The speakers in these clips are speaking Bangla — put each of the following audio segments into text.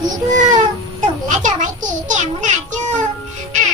কি গো, তোমরা সবাই কে কেমন আছো?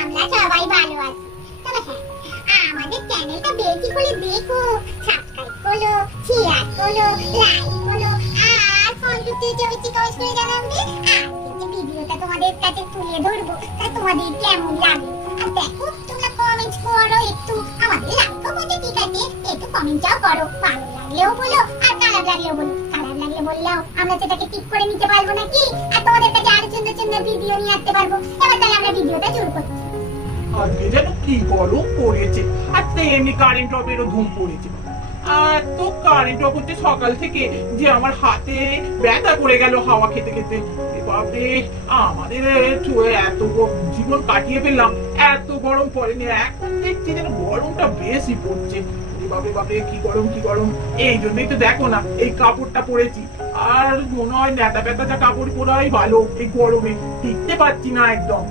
আমরা সবাই ভালো আছি। তবে হ্যাঁ, আমাদের চ্যানেলটা বেশি করে দেখো, সাবস্ক্রাইব করো, শেয়ার করো, লাইক করো, আর ফলোতে বেশি কমেন্ট করে জানাবে। আজকে ভিডিওটা তোমাদের কাছে তুলে ধরবো, তা তোমাদের কেমন লাগে? আর দেখো, তোমরা কমেন্ট করো একটু, আমাদের লাইকও করতে ঠিক আছে, একটু কমেন্টটাও করো। ভালো লাগলেও বলো, আর খারাপ লাগলেও বলো। খারাপ লাগলে বললেও আমরা সেটাকে ঠিক করে নিতে পারবো নাকি, আর তোমাদের কাছে আরো সুন্দর সুন্দর ভিডিও নিয়ে আসতে পারবো। এবার তাহলে আমরা ভিডিওটা শুরু করছি। আজকে যেন কি গরম পড়েছে, আর এমনি কারেন্ট অফেরও ধুম পড়েছে। আর তো কারেন্ট অফ হচ্ছে সকাল থেকে, যে আমার হাতে ব্যথা করে গেল হাওয়া খেতে খেতে। বাপরে, আমাদের এত জীবন কাটিয়ে ফেললাম, এত গরম পড়েনি। এখন দেখছি যেন গরমটা বেশি পড়ছে। বাপরে বাপরে, কি গরম কি গরম। এই জন্যই তো দেখো না, এই কাপড়টা পরেছি। আর মনে হয় নেতা পেতাটা কাপড় পরাই ভালো, এই গরমে টিকতে পারছি না একদম।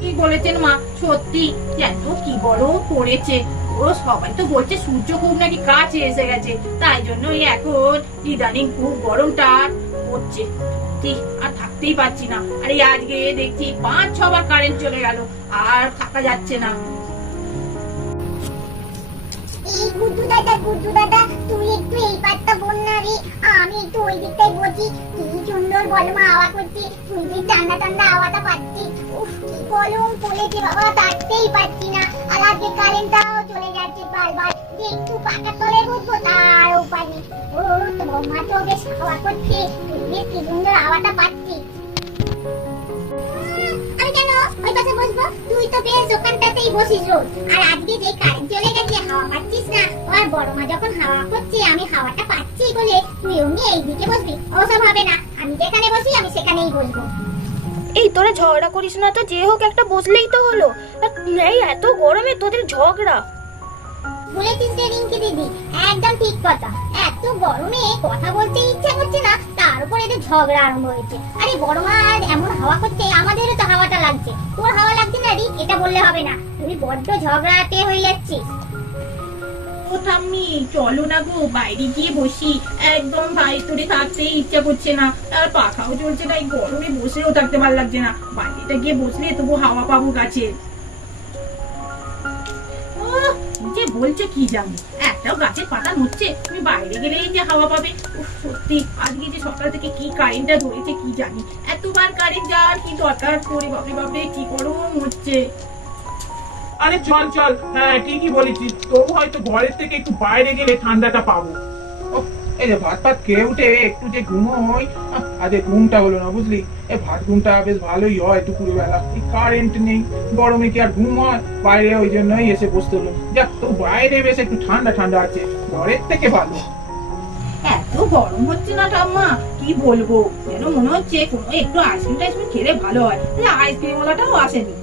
কি বলেছেন মা, সত্যি এত কি গরম পড়েছে। ও সবাই তো বলছে সূর্য খুব নাকি কাছে এসে গেছে, তাই জন্যই এখন ইদানিং খুব গরমটা পড়ছে। আর থাকতেই পারছি না। আরে আজকে দেখছি 5-6 বার কারেন্ট চলে গেল, আর থাকা যাচ্ছে না। এই গুড্ডু দাদা, তুই একটু এই পাটটা বল না রে, আমি একটু ওই দিকটাই বলছি। কি সুন্দর বলো মা হাওয়া করছে, তুই ঠান্ডা ঠান্ডা হাওয়াটা পাচ্ছি। উফ, কি গরম পড়েছে বাবা, থাকতেই পারছি না। আর আজকে কারেন্টটাও চলে যাচ্ছে বারবার, যে একটু পাটার তলায় বসবো তার উপায় নেই। ও তোমার তো বেশ হাওয়া করছে, বেশ কি সুন্দর হাওয়াটা পাচ্ছি। আমি কেন ওই পাশে বসবো? তুই তো বেশ ওখানটাতেই বসিস রোজ। আর আজকে যে কারেন্ট চলে গেছে, হাওয়া পাচ্ছিস না। আর বড় মা যখন হাওয়া করছে, আমি হাওয়াটা পাচ্ছি বলে তুই অমনি এইদিকে বসবি, ওসব হবে না। আমি যেখানে বসি আমি সেখানেই বসবো। এই তোরা ঝগড়া করিস না তো, যে হোক একটা বসলেই তো হলো। এই এত গরমে তোদের ঝগড়া। বলেছিস রে রিঙ্কি দিদি, একদম ঠিক কথা। এত গরমে কথা বলতে ইচ্ছা করছে না, তার উপর এদের ঝগড়া আরম্ভ হয়েছে। আরে বড় মা এমন হাওয়া করছে, আমাদেরও তো হাওয়াটা লাগছে। তোর হাওয়া লাগছে না রি, এটা বললে হবে না। তুই বড্ড ঝগড়াতে হয়ে যাচ্ছিস। ও ঠাম্মি, চলো না গো, বাইরে গিয়ে বসি। একদম বাইরে থাকতে ইচ্ছা করছে না, আর পাখাও চলছে না। এই গরমে বসেও থাকতে ভালো লাগছে না। বাইরেটা গিয়ে বসলে তবু হাওয়া পাবো গাছে। যে বলছে কি জানি, একটাও গাছের পাতা নড়ছে, তুমি বাইরে গেলেই যে হাওয়া পাবে। সত্যি আজকে যে সকাল থেকে কি কারেন্টটা ধরেছে কি জানি, এতবার কারেন্ট যাওয়ার কি দরকার পড়ে। বাপরে বাপরে, কি গরম হচ্ছে। আরে চল চল, হ্যাঁ ঠিকই বলেছিস। তবু হয়তো ঘরের থেকে একটু বাইরে গেলে ঠান্ডাটা পাবো। এই যে ভাত ভাত খেয়ে উঠে একটু যে ঘুমোই, আজ ঘুমটা হলো না বুঝলি। এই ভাত ঘুমটা বেশ ভালোই হয় দুপুর বেলা। এই কারেন্ট নেই, গরমে কি আর ঘুম হয়? বাইরে ওই জন্যই এসে বসতে হলো। যাক, তো বাইরে বেশ একটু ঠান্ডা ঠান্ডা আছে, ঘরের থেকে ভালো। এত গরম হচ্ছে না ঠাম্মা, কি বলবো, যেন মনে হচ্ছে কোনো একটু আইসক্রিম টাইসক্রিম খেলে ভালো হয়। আইসক্রিম ওলাটাও আসেনি।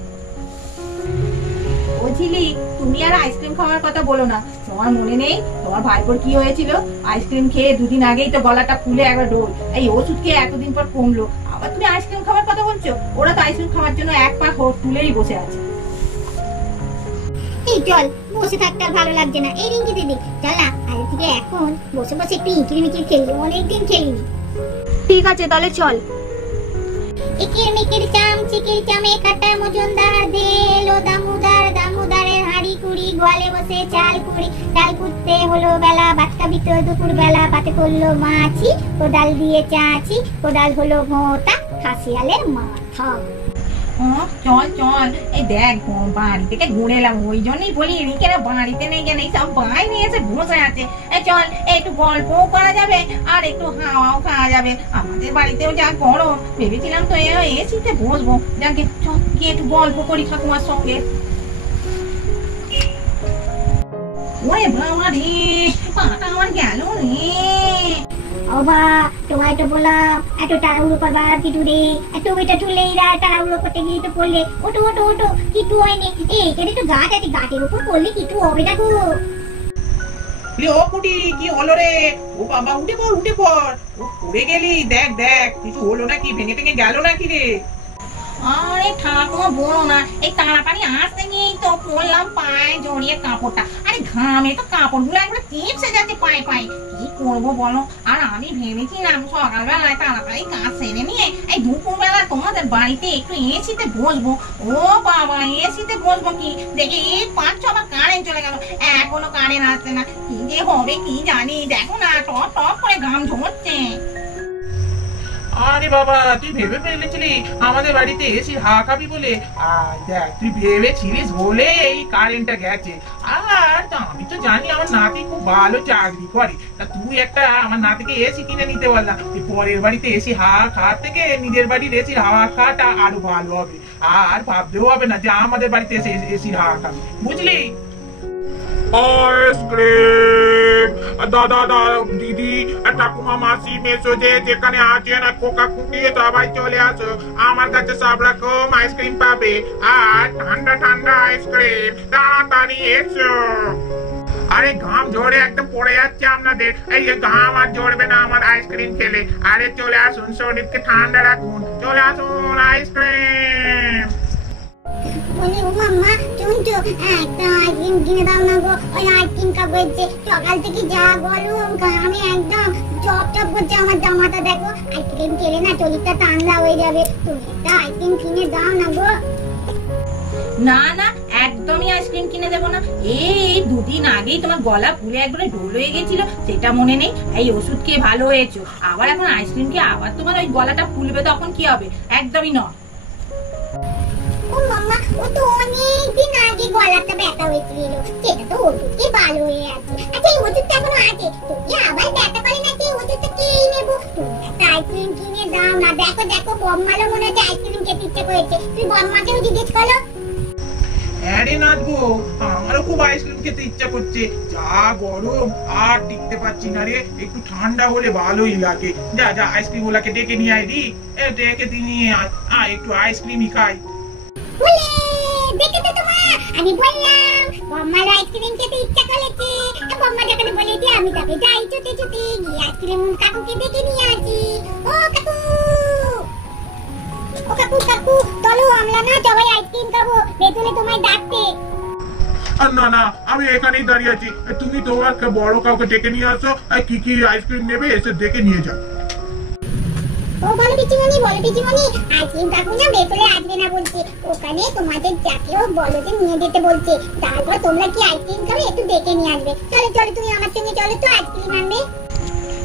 বুঝলি, তুমি আর আইসক্রিম খাওয়ার কথা বলো না। তোমার মনে নেই তোমার ভাইপোর কি হয়েছিল? আইসক্রিম খেয়ে 2 দিন আগেই তো গলাটা ফুলে একবার ডোল। এই ওষুধ খেয়ে এতদিন পর কমলো, আবার তুমি আইসক্রিম খাওয়ার কথা বলছো? ওরা তো আইসক্রিম খাওয়ার জন্য এক পা তুলেই বসে আছে। এই চল, বসে থাকতে আর ভালো লাগছে না। এই রিঙ্কি দিদি, চল না আজ থেকে এখন বসে বসে একটু ইকির মিকির খেলি, অনেকদিন খেলিনি। ঠিক আছে তাহলে চল। ইকির মিকির চাম চিকির চামে কাটা মজুমদার দেলো দামুদারের হাড়ি কুড়ি, গোয়ালে বসে চাল কুড়ি। ডাল কুটতে হলো বেলা, বাচ্চা ভিতর দুপুর বেলা। পাতে করলো মাছি, কোদাল দিয়ে চাচি, কোদাল হলো মোটা, খাসিয়ালের মাথা। চল চল, এই দেখ বাড়ি থেকে ঘুরে এলাম, ওই জন্যই বলি এদিকে বাড়িতে নেই কেন, সব বাইরে এসে বসে আছে। চল একটু গল্পও করা যাবে, আর একটু হাওয়াও খাওয়া যাবে। আমাদের বাড়িতেও যা গরম, ভেবেছিলাম তো এসিতে বসবো। যাকে চল গিয়ে একটু গল্প করি ঠাকুমার সঙ্গে। ওরে বাবা রে, পাটা আমার গেল রে। ওবা, তোমায় তো বললাম এত তাড়াহুড়ো করবার কিছু রে। এত বেটা চলেই রা, তাড়াহুড়ো করতে গিয়ে তো পড়লে। ওটো ওটো ওটো, কিছু হয়নি। এখানে তো গাছ আছে, গাছের উপর পড়লে কিছু হবে না গো। ও কুটি, কি হলো রে? ও বাবা, উঠে পড় উঠে পড়। ও পড়ে গেলি, দেখ দেখ কিছু হলো নাকি, ভেঙে টেঙে গেল নাকি রে? আরে ঠাকুমা বলো না, এই তাড়াতাড়ি আসতে নিয়েই তো পড়লাম পায়ে জড়িয়ে কাপড়টা। আরে ঘামে তো কাপড়গুলো একবার চেপসে যাচ্ছে পায়ে পায়ে। কি করবো বলো? আর আমি ভেবেছিলাম সকালবেলায় তাড়াতাড়ি কাজ সেরে নিয়ে এই দুপুরবেলা তোমাদের বাড়িতে একটু এসিতে বসবো। ও বাবা, এসিতে বসবো কি দেখে এই 5-6 কারেন্ট চলে গেল, এখনো কারেন্ট আসছে না। কি যে হবে কি জানি, দেখো না টপ টপ করে ঘাম ঝরছে। আরে বাবা, তুই ভেবে ফেলেছিলি আমাদের বাড়িতে এসি হাওয়া খাবি বলে? দেখ, তুই ভেবেছিলিস বলে এই কারেন্টটা গেছে। আর আমি তো জানি আমার নাতি খুব ভালো চাকরি করে, তা তুই একটা আমার নাতিকে এসি কিনে নিতে পারলাম। তুই পরের বাড়িতে এসি হাওয়া খাওয়ার থেকে নিজের বাড়ির এসির হাওয়া খাওয়াটা আরো ভালো হবে। আর ভাবতেও হবে না যে আমাদের বাড়িতে এসে এসির হাওয়া খাবি, বুঝলি? আইসক্রিম দাদা দিদি ঠাকুমা মাসি মেসো যেখানে আছেন কোকা কুটিয়ে সবাই চলে আসো, আমার কাছে সব রকম আইসক্রিম পাবে। আর ঠান্ডা ঠান্ডা আইসক্রিম, তাড়াতাড়ি এসো। আরে ঘাম ঝরে একদম পড়ে যাচ্ছে আপনাদের, এই যে ঘাম আর ঝরবে না আমার আইসক্রিম খেলে। আরে চলে আসুন, শরীরকে ঠান্ডা রাখুন, চলে আসুন আইসক্রিম। বলি ও মাম্মা, চুনচু একটা আইসক্রিম কিনে দাও না গো, ওই আইসক্রিম খাবো। সকাল থেকে যা গরম, আমি একদম চপ চপ করছে আমার জামাটা। দেখো, আইসক্রিম খেলে না শরীরটা ঠান্ডা হয়ে যাবে। তুমি একটা আইসক্রিম কিনে দাও না গো। না না, একদমই আইসক্রিম কিনে দেবো না। এই 2 দিন আগেই তোমার গলা পুড়ে একবারে ঢোল হয়ে গেছিল, সেটা মনে নেই? এই ওষুধ খেয়ে ভালো হয়েছো, আবার এখন আইসক্রিম খেয়ে আবার তোমার ওই গলাটা ফুলবে, তখন কি হবে? একদমই নয়। ও মাম্মা, ও তো অনেকদিন আগে গলাটা ব্যথা হয়েছিল, সেটা তো ওষুধে ভালো হয়ে আছে। আচ্ছা, এই ওষুধটা এখনো আছে, তুমি আবার ব্যথা করে নাকি? ওষুধটা খেয়েই নেবো। তুমি একটা আইসক্রিম কিনে দাও না। দেখো দেখো, বম্মারও মনে হচ্ছে আইসক্রিম খেতে ইচ্ছে করেছে। তুই বম্মাকেও জিজ্ঞেস করো। আরে নাচবো, আমারও খুব আইসক্রিম খেতে ইচ্ছা করছে। যা গরম, আর টিকতে পারছি না রে। একটু ঠান্ডা হলে ভালোই লাগে। যা যা, আইসক্রিম ওলাকে ডেকে নিয়ে আয় দি, ডেকে নিয়ে আয়, একটু আইসক্রিমই খাই। বলে দেখে তো তোমা, আমি বললাম বম্মার আইসক্রিম খেতে ইচ্ছা করেছে। বম্মা যখন বলেছে, আমি তবে যাই ছুটে ছুটে গিয়ে আইসক্রিম কাকুকে ডেকে নিয়ে আসি। ও কাকু, ও কাকু কাকু, চলো আমরা না সবাই আইসক্রিম খাবো, বেতনে তোমায় ডাকতে। না না, আমি এখানেই দাঁড়িয়ে আছি, তুমি তোমার বড় কাউকে ডেকে নিয়ে আসো। কি কি আইসক্রিম নেবে এসে ডেকে নিয়ে যাও। ও বলো পিচিমণি, আইসক্রিম কাকু না বেতনে আসবে না বলছে, ওখানে তোমাদের যাকেও বলো যে নিয়ে যেতে বলছে। তারপর তোমরা কি আইসক্রিম খাবে একটু ডেকে নিয়ে আসবে। চলো চলো, তুমি আমার সঙ্গে চলো তো, আইসক্রিম আনবে।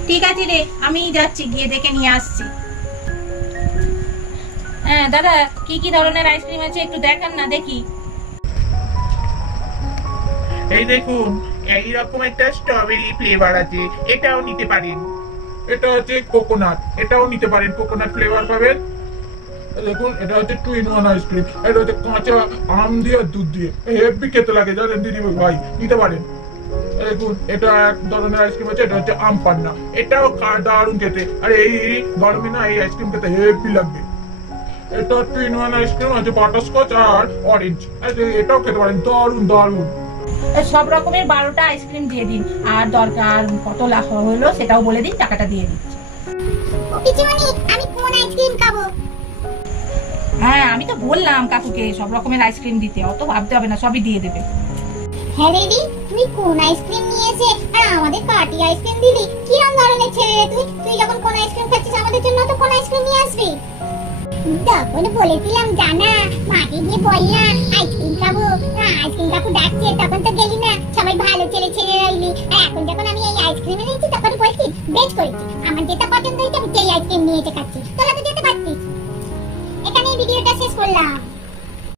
ঠিক আছে রে, আমি যাচ্ছি, গিয়ে দেখে নিয়ে আসছি। হ্যাঁ দাদা, কি কি ধরনের আইসক্রিম আছে একটু দেখান না দেখি। এই দেখুন, এইরকম একটা স্ট্রবেরি ফ্লেভার আছে, এটাও নিতে পারেন। এটা হচ্ছে কোকোনাট, এটাও নিতে পারেন, কোকোনাট ফ্লেভার পাবেন। দেখুন, এটা হচ্ছে 2-in-1 আইসক্রিম, এটা হচ্ছে কাঁচা আম দিয়ে আর দুধ দিয়ে, হেভি খেতে লাগে, জানেন দিদি ভাই, নিতে পারেন। দেখুন, এটা এক ধরনের আইসক্রিম আছে, এটা হচ্ছে আম পান্না, এটাও দারুণ খেতে। আর এই গরমে না এই আইসক্রিম খেতে হেভি লাগবে। এটা 2-in-1 আইসক্রিম আছে, বাটারস্কচ আর অরেঞ্জ, এটাও খেতে পারেন, দারুণ দারুণ। সব রকমের 12টা আইসক্রিম দিয়ে দিন, আর দরকার কত লাখ হলো সেটাও বলে দিন, টাকাটা দিয়ে দিচ্ছি। ও পিচিমণি, আমি কোন আইসক্রিম খাবো? হ্যাঁ, আমি তো বললাম কাকুকে সব রকমের আইসক্রিম দিতে, অত ভাবতে হবে না, সবই দিয়ে দেবে। হ্যাঁ দিদি, তুই কোন আইসক্রিম নিয়েছে আর আমাদের পার্টি আইসক্রিম দিলি? কিরম ধরনের ছেলে রে তুই? তুই যখন কোন আইসক্রিম খাচ্ছিস আমাদের জন্য তো কোন আইসক্রিম নিয়ে আসবি। তখন বলেছিলাম জানা, মাকে গিয়ে বললাম আইসক্রিম খাবো, আইসক্রিম কাকু ডাকছে, তখন তো গেলি না, সবাই ভালো ছেলে ছেলে রইলি। আর এখন যখন আমি এই আইসক্রিম এনেছি তখন বলছি বেশ করেছি, আমার যেটা পছন্দ হয়েছে আমি সেই আইসক্রিম নিয়ে এসে খাচ্ছি, তোরা তো যেতে পারতিস। এখানে ভিডিওটা শেষ করলাম।